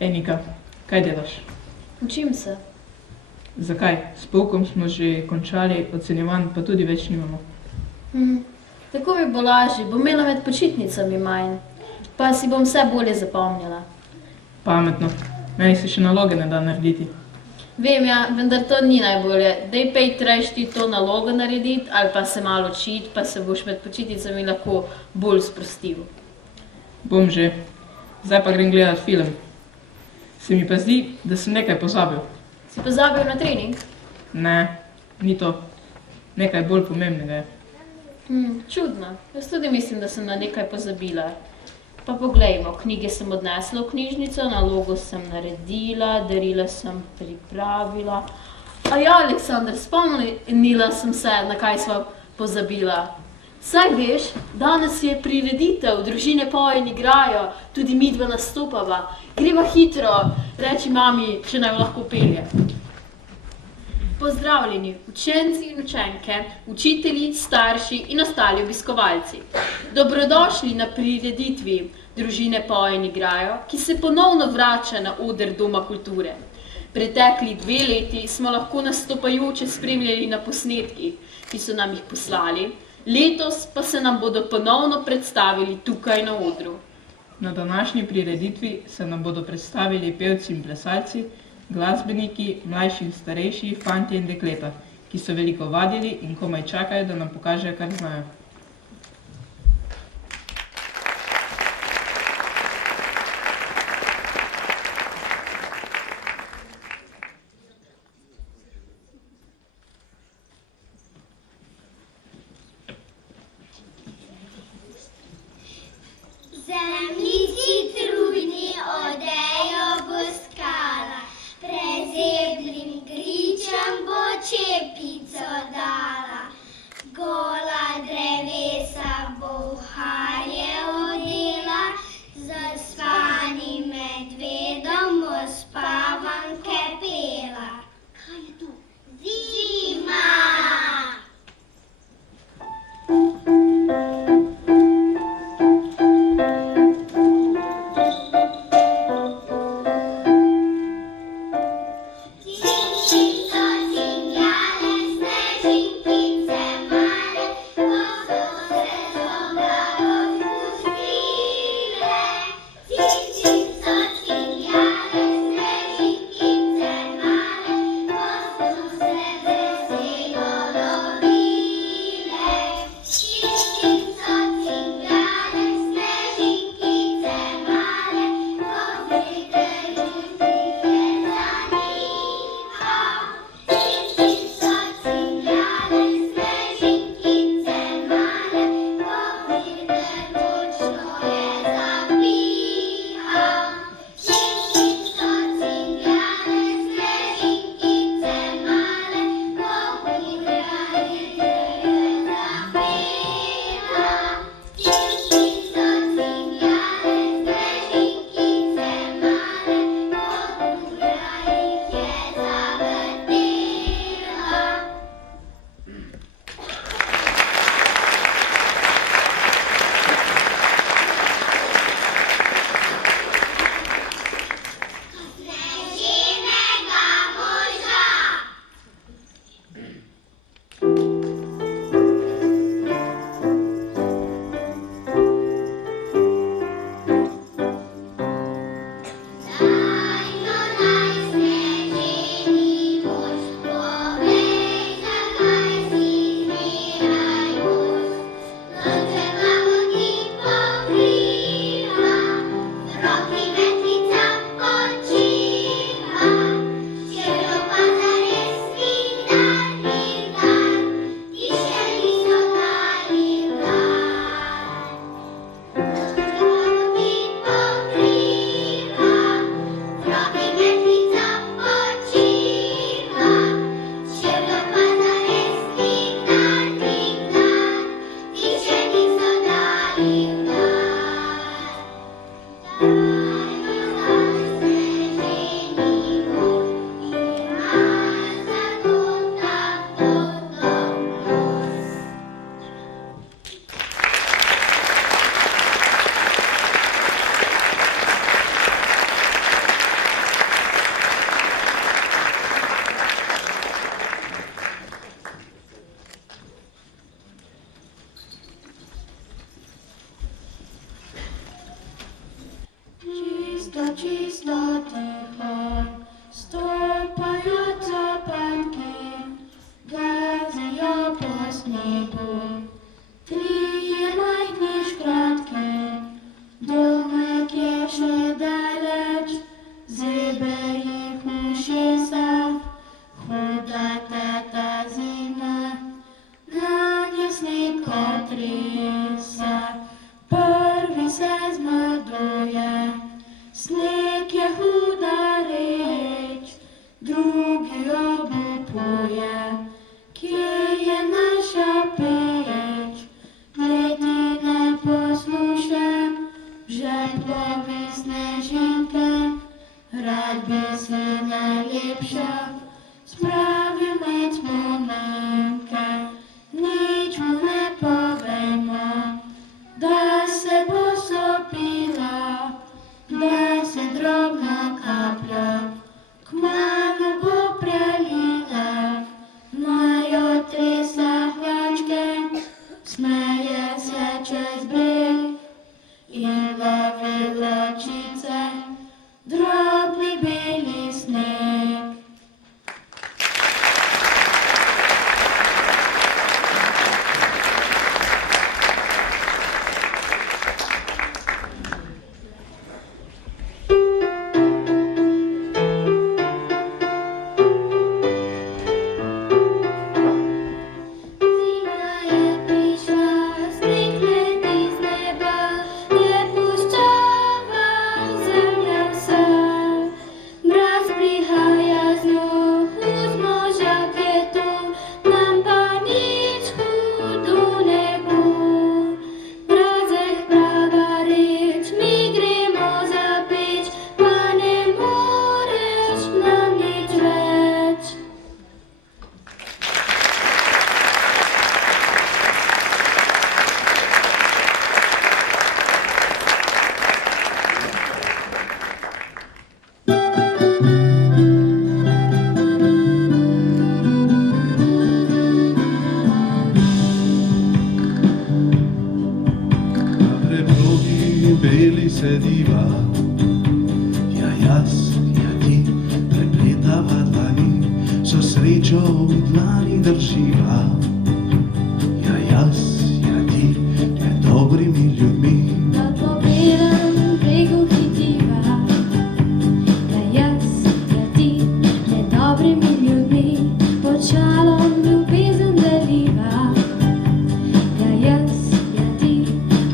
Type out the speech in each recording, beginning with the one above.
Ej, Nika, kaj delaš? Učim se. Zakaj? S poukom smo že končali, ocenjevanj pa tudi več nimamo. Tako mi bo lažje, bom imela med počitnicami manj, pa si bom vse bolje zapomnila. Pametno. Meni se še naloge ne da narediti. Vem ja, vendar to ni najbolje. Dej pej trajš ti to nalogo narediti ali pa se malo učiti, pa se boš med počitnicami lahko bolj sprostil. Bom že. Zdaj pa grem gledat film. Se mi pa zdi, da sem nekaj pozabil. Si pozabil na trening? Ne, ni to. Nekaj bolj pomembnega je. Čudno. Jaz tudi mislim, da sem na nekaj pozabila. Pa poglejmo, knjige sem odnesla v knjižnico, nalogo sem naredila, darila sem pripravila. A ja, Aleksander, spomnila sem se, na kaj sva pozabila. Saj veš, danes je prireditev, družine poje in igrajo, tudi midva nastopava. Greva hitro, reči mami, če naj lahko pelje. Pozdravljeni, učenci in učenke, učitelji, starši in ostali obiskovalci. Dobrodošli na prireditvi Družine poje in igrajo, ki se ponovno vrača na oder Doma kulture. Pretekli 2 leti smo lahko nastopajoče spremljali na posnetkih, ki so nam jih poslali, letos pa se nam bodo ponovno predstavili tukaj na odru. Na današnji prireditvi se nam bodo predstavili pevci in plesalci, glasbeniki, mlajši in starejši, fantje in dekleta, ki so veliko vadili in komaj čakajo, da nam pokažejo, kar znajo. Zemljici trudni odejo bo skala, prezeblim gričem bo čepico dala, gola dreves čistoty chor, stopajo zapadki, gazijo po snegu. Trije majhni škratki, domek je še daleč, zebe jih v ušesah, huda teta zima, nanje sneg kot risa, prvi se zmrduje. Sneg je huda reč, drugi obupuje, kje je naša peč? Leti ne poslušam, žeplove snežinke, rad bi se najlepša spravil med spomenke. Nič mu ne povemo, da se bo sopila, da se drobna kaplja kmalu bo prelila. Naj otresa hlačke, smeje se čez breg in lovi vročice, drobni beli sneg. Beli sediva, ja jaz, ja ti, prepletava dlani, so srečo v dlani drživa. Ja jaz, ja ti, med dobrimi ljudmi, Da po belem bregu hitiva, ja jaz, ja ti, med dobrimi ljudmi, pod šalom ljubezen deliva. Ja jaz, ja ti,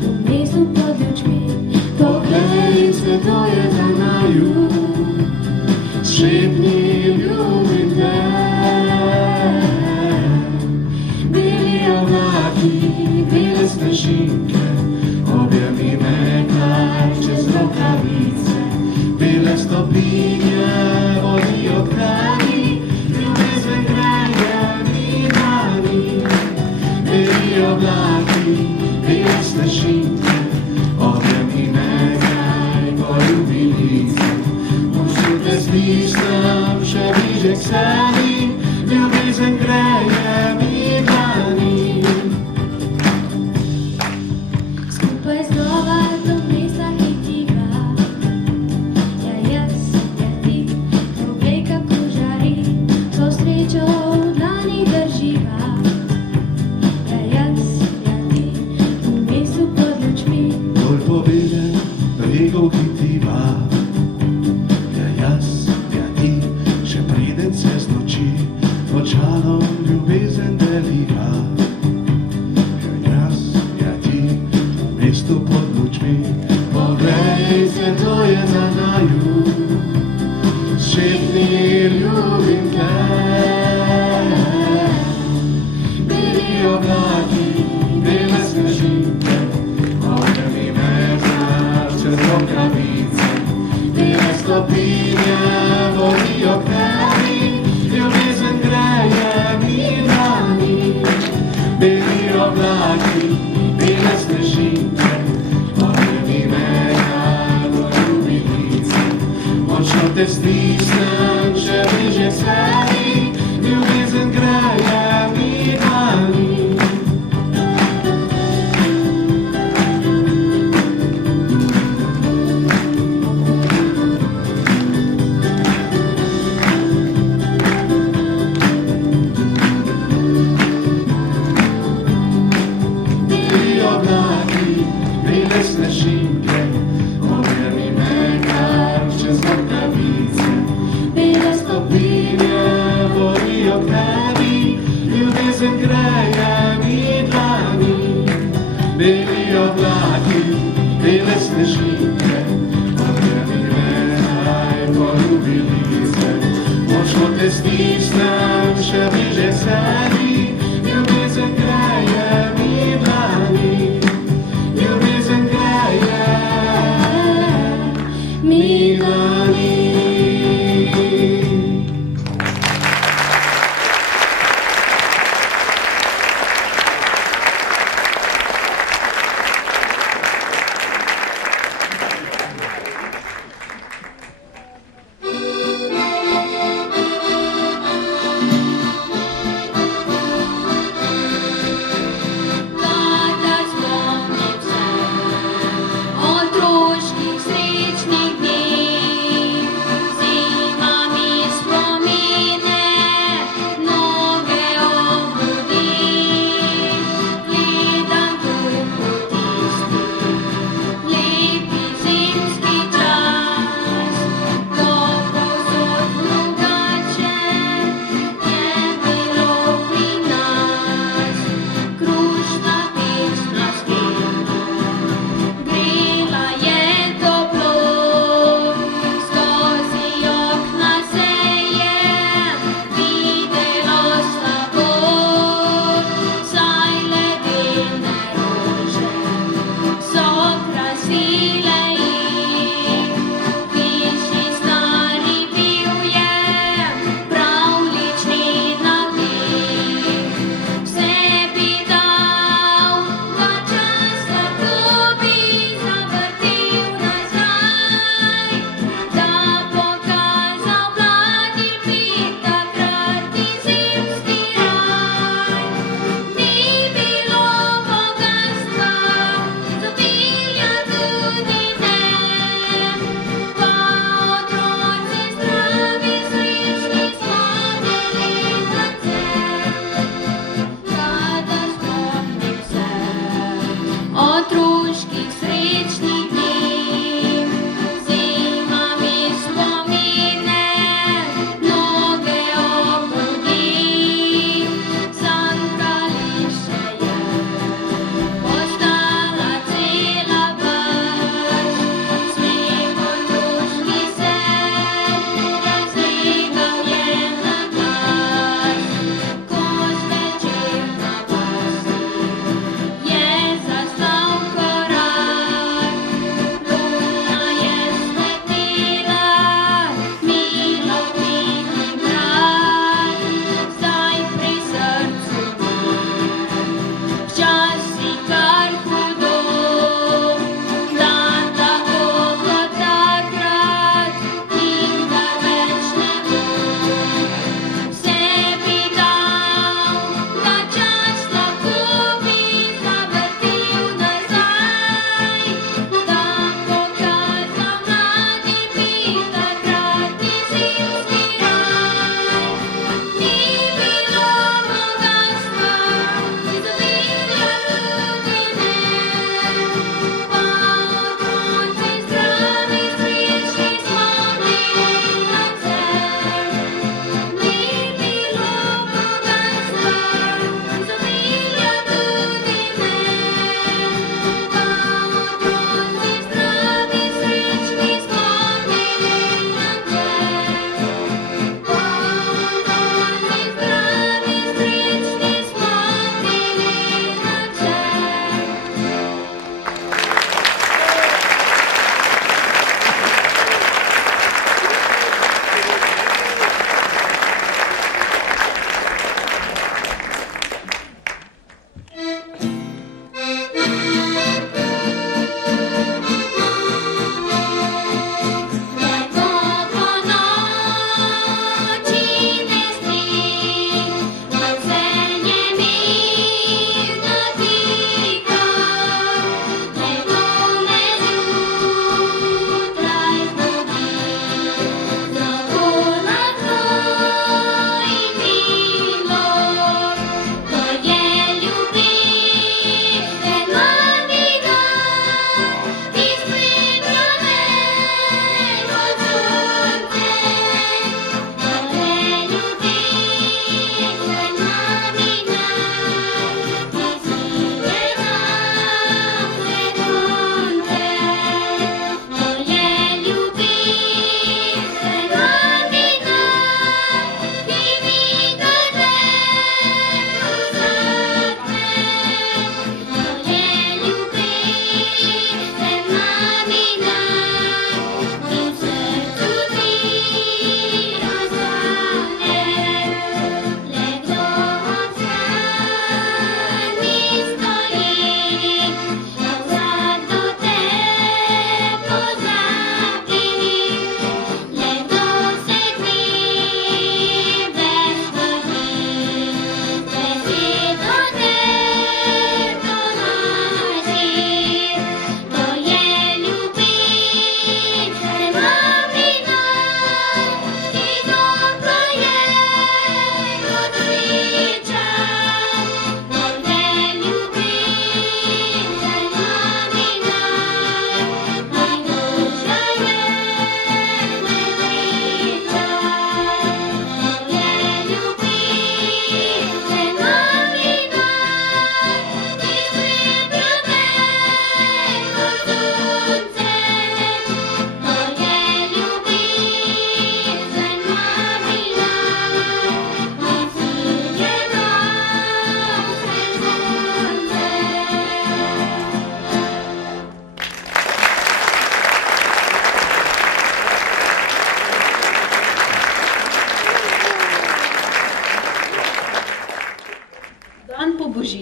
v mestu pod lučmi, poglej se, to je za naju, šepni ljubim te. Beli oblaki, bele snežinke, objemi me kar čez rokavice, bele stopinje vodijo k rani, ljubezen greje mi dlani. Beli oblaki, bele snežinke, objemi me kar poljubi lice, musu te stisnem še bliže k sebi, ljubezen greje mi dlani. Skupaj znova do mesta hitiva, ja jaz, ja ti, poglej kako žari, so srečo v dlani drživa. Ja jaz, ja ti, v mestu pod lučmi, Dol po belem bregu hitiva, ja jaz, ja ti, še preden se znoči, pod šalom ljubezen deliva. Ja jaz, ja ti, v mestu pod lučmi, poglej se, to je za naju, šepni ljubim te. Beli oblaki, bele snežinke, objemi me kar čez rokavice, bele stopinje vodijo k tebi, ljubezen greje mi dlani. Beli oblaki, bele snežinke, objemi me kar poljubi lice, močno te stisnem še bliže k sebi, ljubezen greje mi dlani. k tebi, ljubezen greje mi dlani. Beli oblaki, bele snežinke, poljubili se, močno te stisnem, še bliže sebi, ljubezen greje mi dlani, ljubezen greje mi dlani.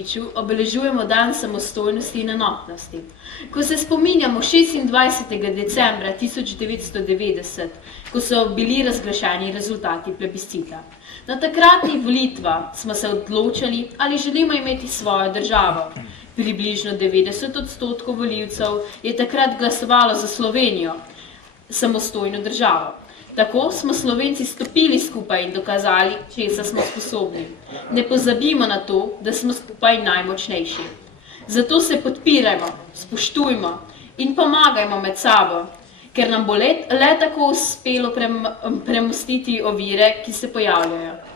Božiču obeležujemo dan samostojnosti in enotnosti. Ko se spominjamo 26. decembra 1990, ko so bili razglašeni rezultati plebiscita. Na takratnih volitvah smo se odločili, ali želimo imeti svojo državo. Približno 90% volivcev je takrat glasovalo za Slovenijo, samostojno državo. Tako smo Slovenci stopili skupaj in dokazali, česa smo sposobni. Ne pozabimo na to, da smo skupaj najmočnejši. Zato se podpirajmo, spoštujmo in pomagajmo med sabo, ker nam bo le tako uspelo premostiti ovire, ki se pojavljajo.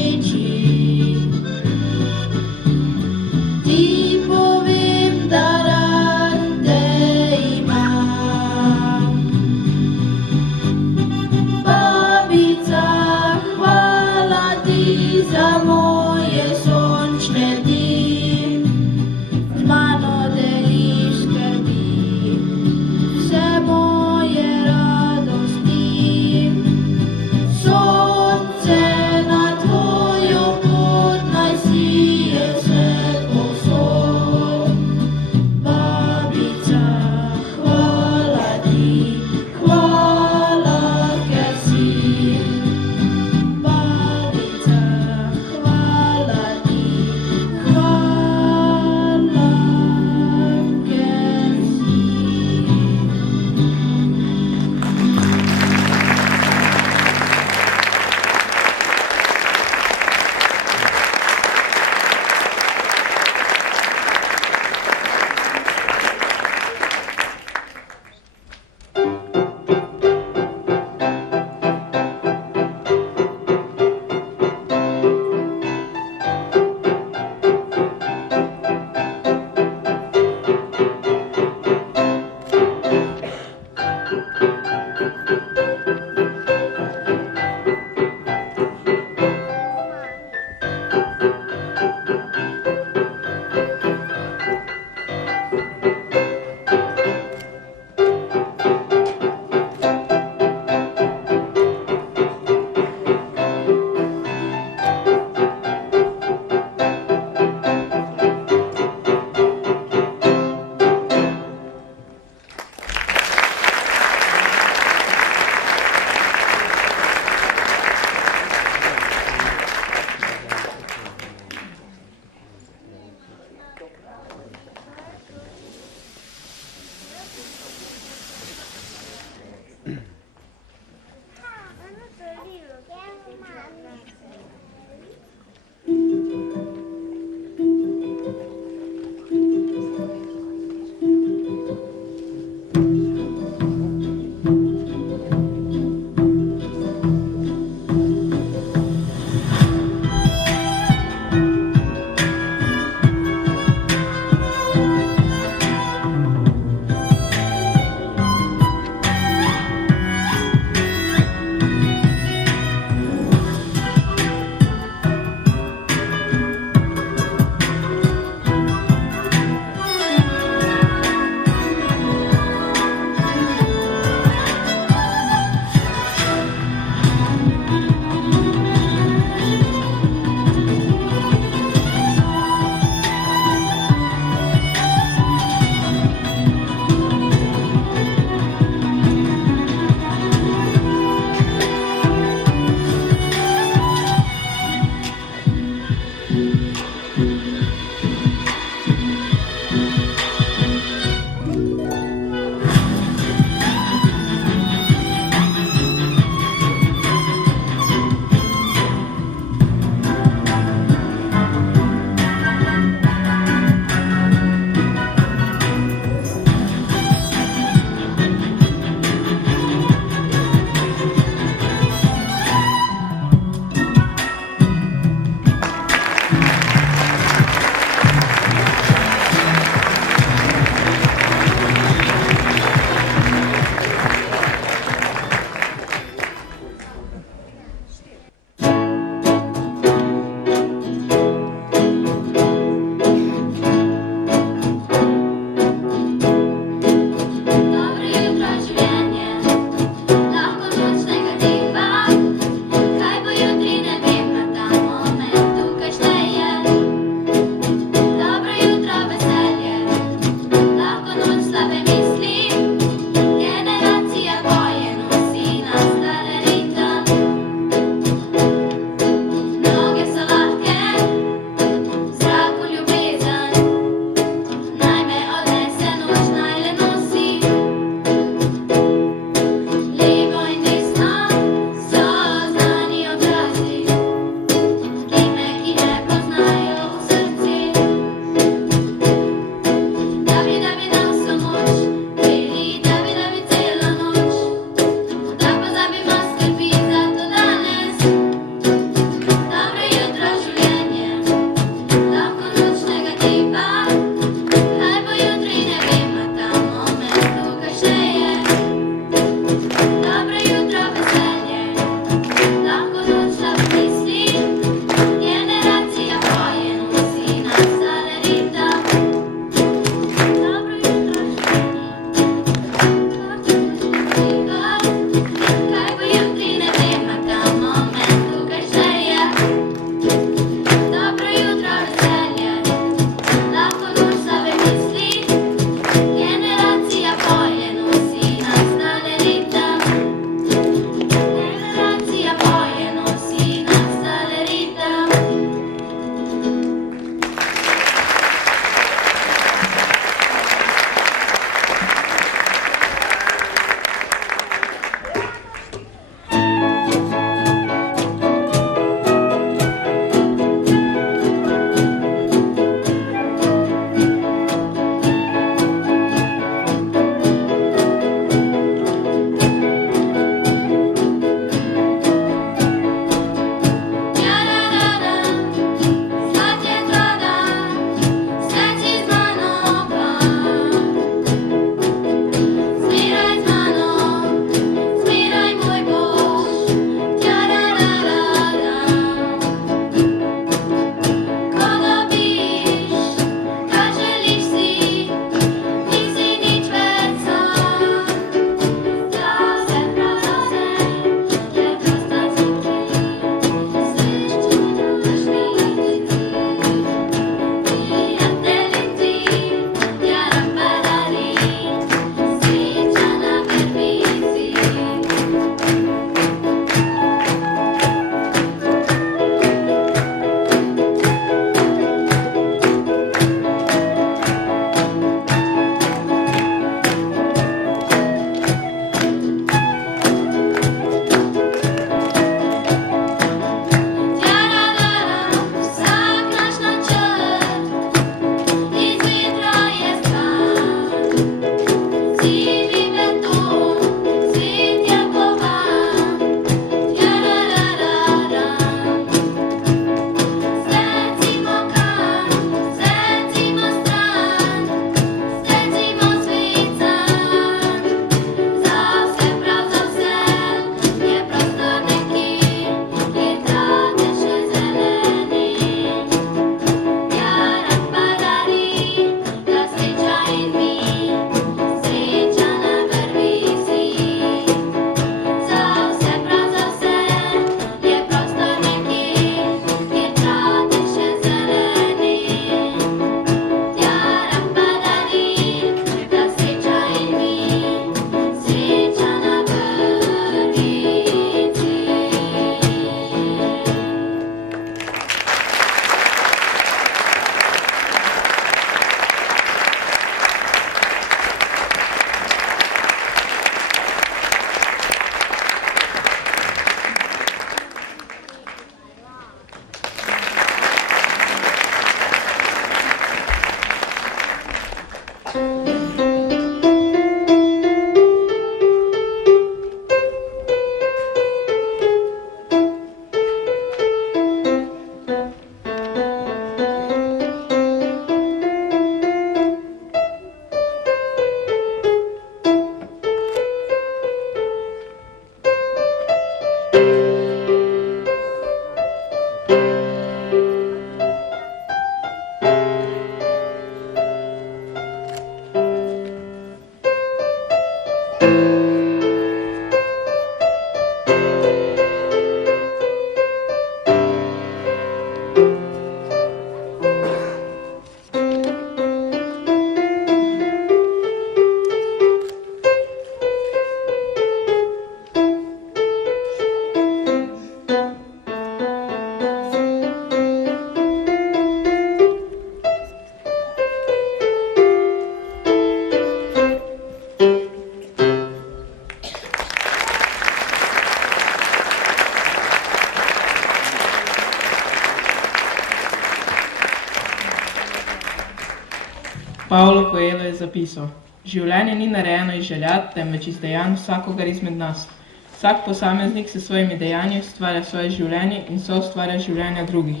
Paulo Coelho je zapisal: Življenje ni narejeno iz želja, temveč iz dejanj vsakogar izmed nas. Vsak posameznik s svojimi dejanji ustvarja svoje življenje in soustvarja življenja drugih.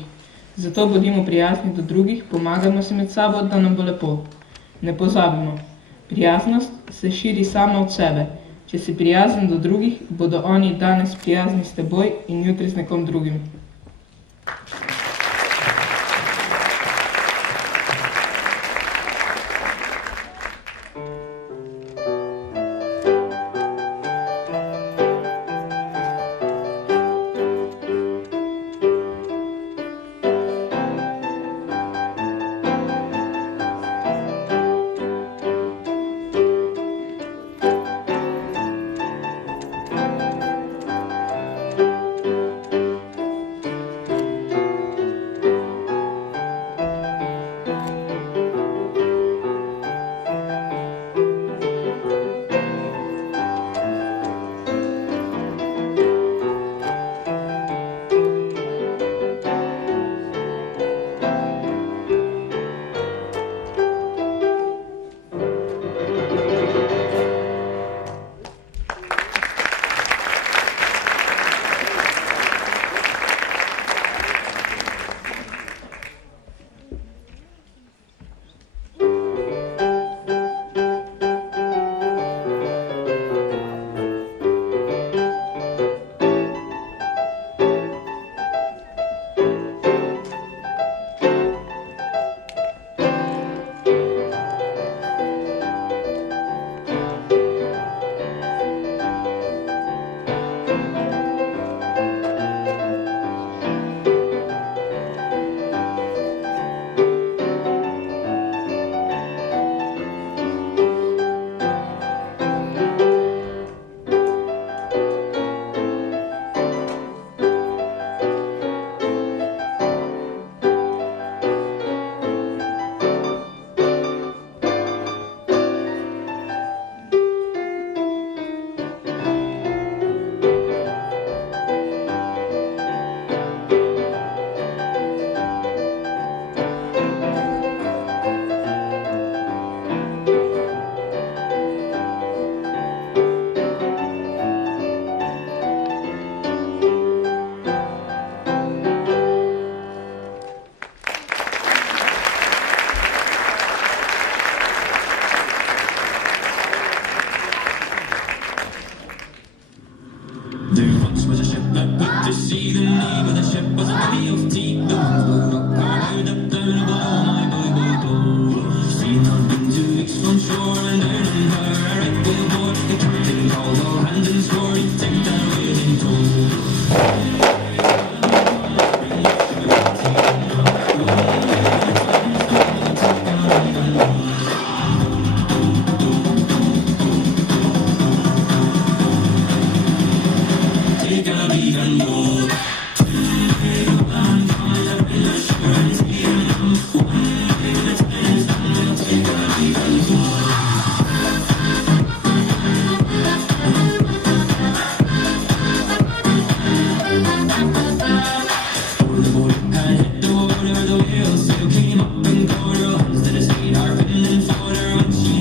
Zato bodimo prijazni do drugih, pomagamo si med sabo, da nam bo lepo. Ne pozabimo, prijaznost se širi sama od sebe. Če si prijazen do drugih, bodo oni danes prijazni s teboj in jutri z nekom drugim. Came up and caught her hands to the sweetheart, and then fought her when she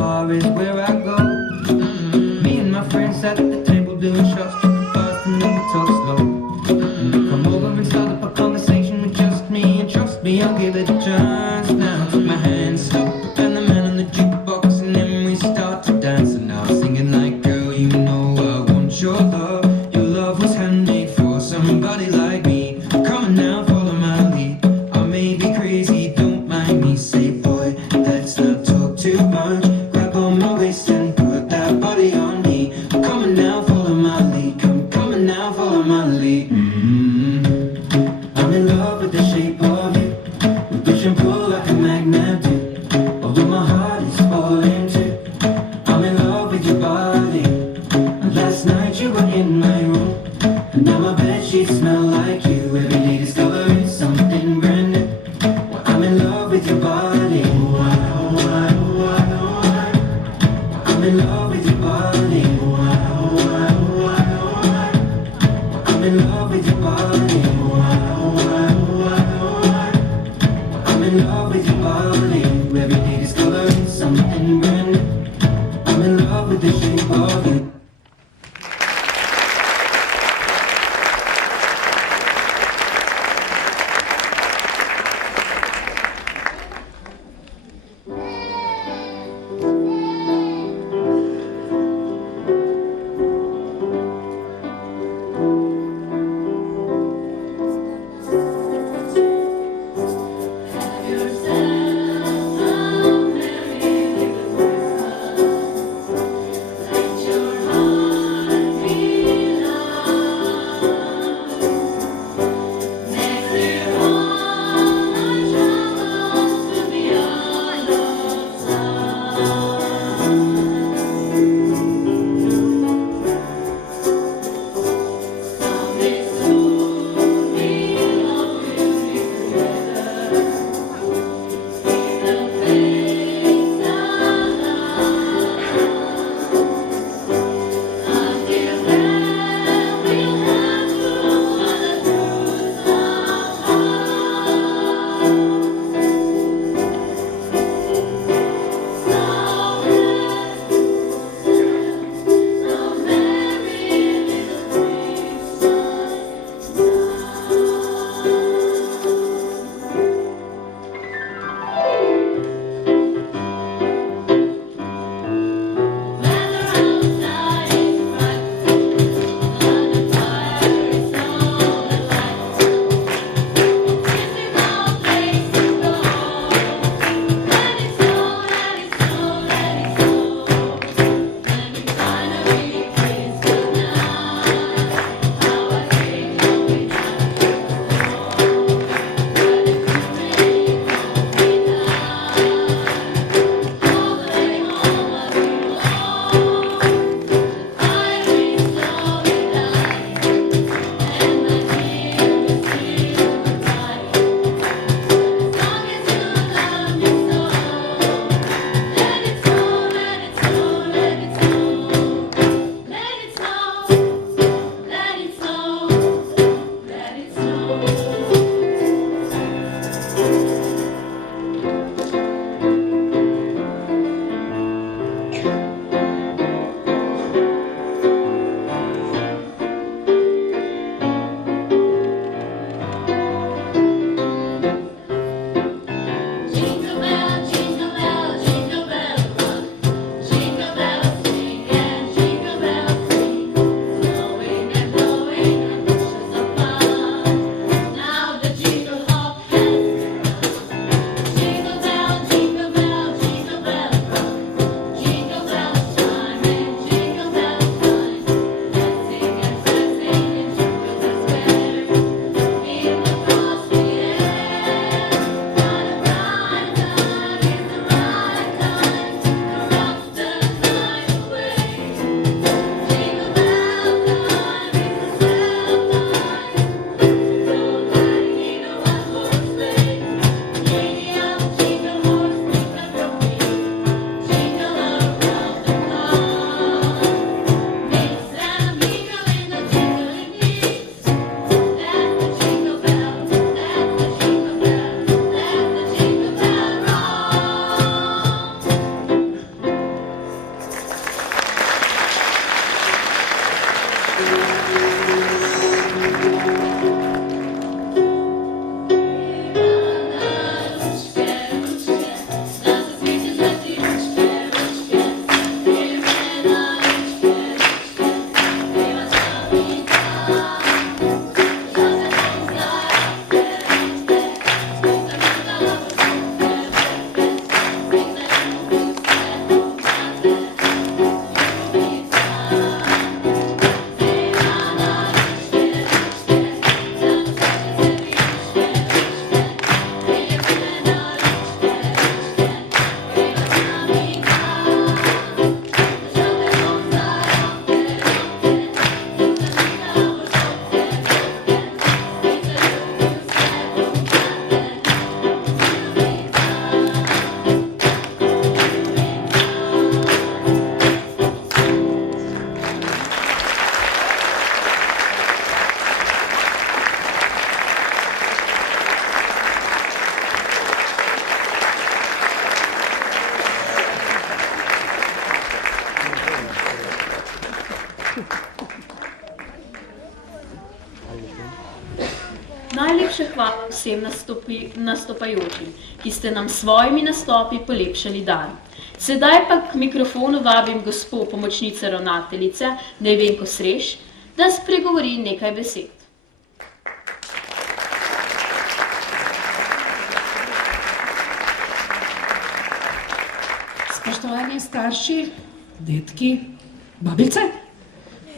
bar is where I go. Me and my friends sat at the table doing shots, tripping fast and then we talk slow. Come over and start up a conversation with just me, and trust me, I'll give it a chance. Now take my hand, stop, and the man on the jukebox, and then we start to dance. And now I'm singing like, girl, you know I want your love. Your love was handmade for somebody like me. Come on now, follow my lead. I may be crazy, don't mind me. Say, boy, let's not talk too much. Grab on my waist and put that body on me. Come on now, follow my lead. Come on now, follow my lead. I'm in love with the shape of you. We push and pull like a magnet do. Although my heart is falling too. I'm in love with your body. And last night you were in my room, and now my bedsheets smell like you. Every day discovering something brand new. Well, I'm in love with your body. I'm in love with your body. I'm in love with your body. I'm in love with your body. Every day discovering something brand new. I'm in love with the shape of you. Jingle Najlepša hvala vsem nastopajočim, ki ste nam s svojimi nastopi polepšali dan. Sedaj pa k mikrofonu vabim gospo pomočnice ravnateljice Nevenko Sreš, da spregovori nekaj besed. Spoštovani starši, detki, babice,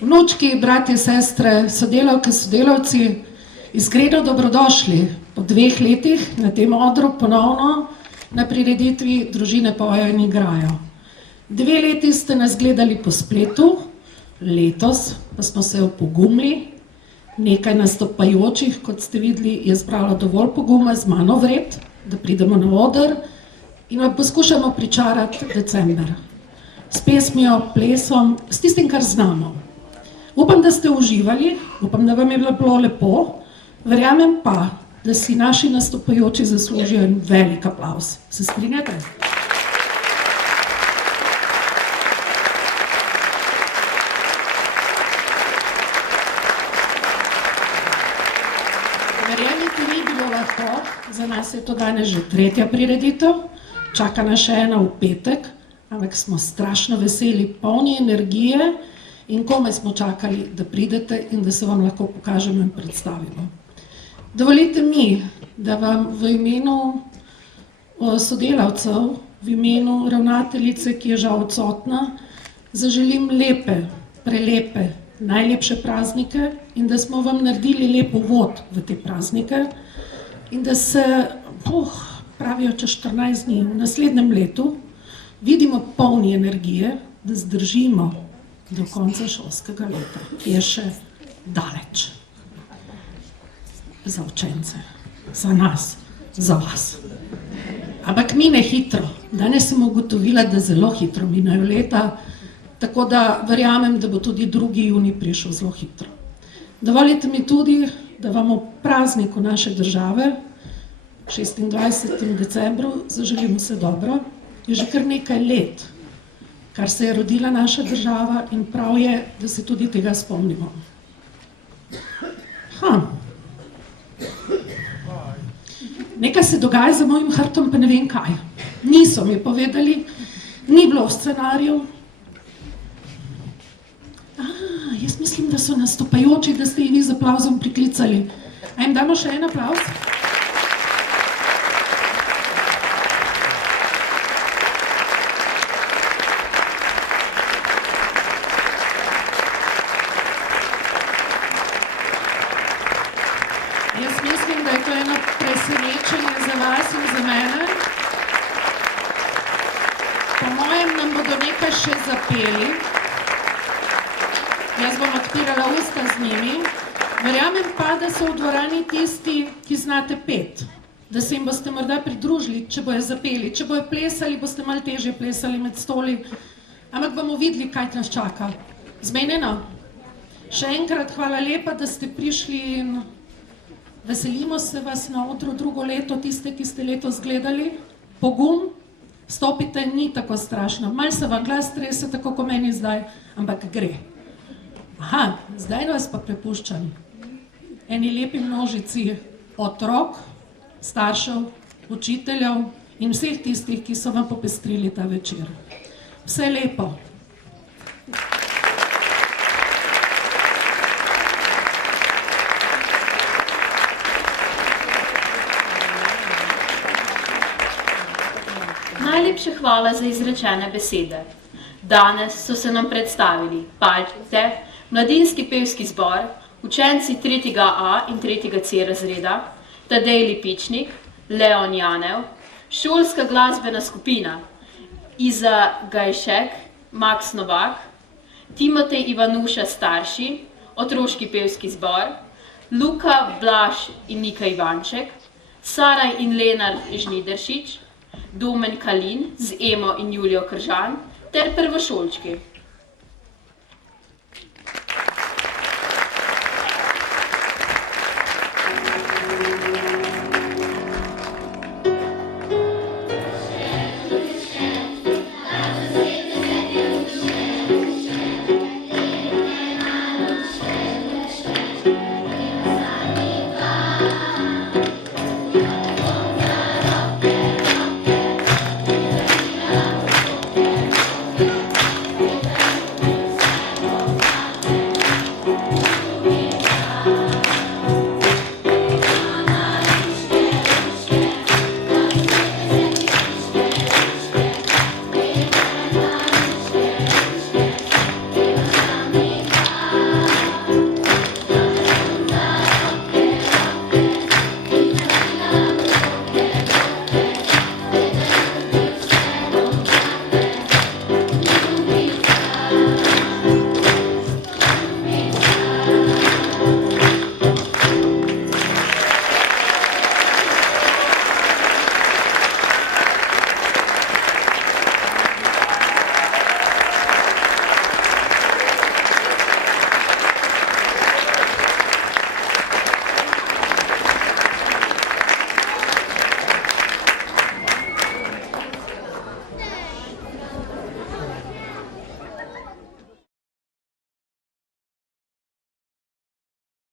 vnučki, bratje, sestre, sodelavke, sodelavci, iskreno dobrodošli po 2 letih na tem odru ponovno na prireditvi Družine pojejo in igrajo. 2 leti ste nas gledali po spletu, letos pa smo se opogumili, nekaj nastopajočih, kot ste videli, je zbralo dovolj poguma z mano vred, da pridemo na oder in vam poskušamo pričarati december. S pesmijo, plesom, s tistim, kar znamo. Upam, da ste uživali, upam, da vam je bilo lepo, verjamem pa, da si naši nastopajoči zaslužijo en velik aplavz. Se strinjate? Verjemite, ni bilo lahko, za nas je to danes že 3. prireditev, čaka nas še ena v petek, ampak smo strašno veseli, polni energije in komaj smo čakali, da pridete in da se vam lahko pokažemo in predstavimo. Dovolite mi, da vam v imenu sodelavcev, v imenu ravnateljice, ki je žal odsotna, zaželim lepe, prelepe, najlepše praznike in da smo vam naredili lep uvod v te praznike in da se, pravijo čez 14 dni, v naslednjem letu vidimo polni energije, da zdržimo do konca šolskega leta, ki je še daleč. Za učence, za nas, za vas. Ampak mine hitro. Danes sem ugotovila, da zelo hitro minajo leta, tako da verjamem, da bo tudi 2. junij prišel zelo hitro. Dovolite mi tudi, da vam ob prazniku naše države, 26. decembru, zaželim vse dobro. Je že kar nekaj let, kar se je rodila naša država in prav je, da se tudi tega spomnimo. Nekaj se dogaja za mojim hrbtom, pa ne vem kaj. Niso mi povedali, ni bilo v scenariju. Jaz mislim, da so nastopajoči, da ste jih vi z aplavzom priklicali. A jim damo še en aplavz? Jaz mislim, da je to eno presenečenje za vas in za mene. Po mojem nam bodo nekaj še zapeli. Jaz bom odpirala usta z njimi. Verjamem pa, da so v dvorani tisti, ki znate pet. Da se jim boste morda pridružili, če bojo zapeli. Če bojo plesali, boste malo težje plesali med stoli. Ampak bomo videli, kaj nas čaka. Zmenjeno? Še enkrat hvala lepa, da ste prišli in veselimo se vas na odru 2. leto, tiste, ki ste letos gledali. Pogum, stopite, ni tako strašno. Malo se vam glas trese, tako kot meni zdaj, ampak gre. Zdaj vas pa prepuščam eni lepi množici otrok, staršev, učiteljev in vseh tistih, ki so vam popestrili ta večer. Vse lepo. Najlepša hvala za izrečene besede. Danes so se nam predstavili Palčite, mladinski pevski zbor, učenci 3. A in 3. C razreda, Tadej Lipičnik, Leon Janev, šolska glasbena skupina Iza Gajšek, Max Novak, Timotej Ivanuša starši, otroški pevski zbor, Luka, Blaž in Nika Ivanček, Sara in Lenard Žnideršič, Domen Kalin z Emo in Julijo Kržan ter prvošolčki.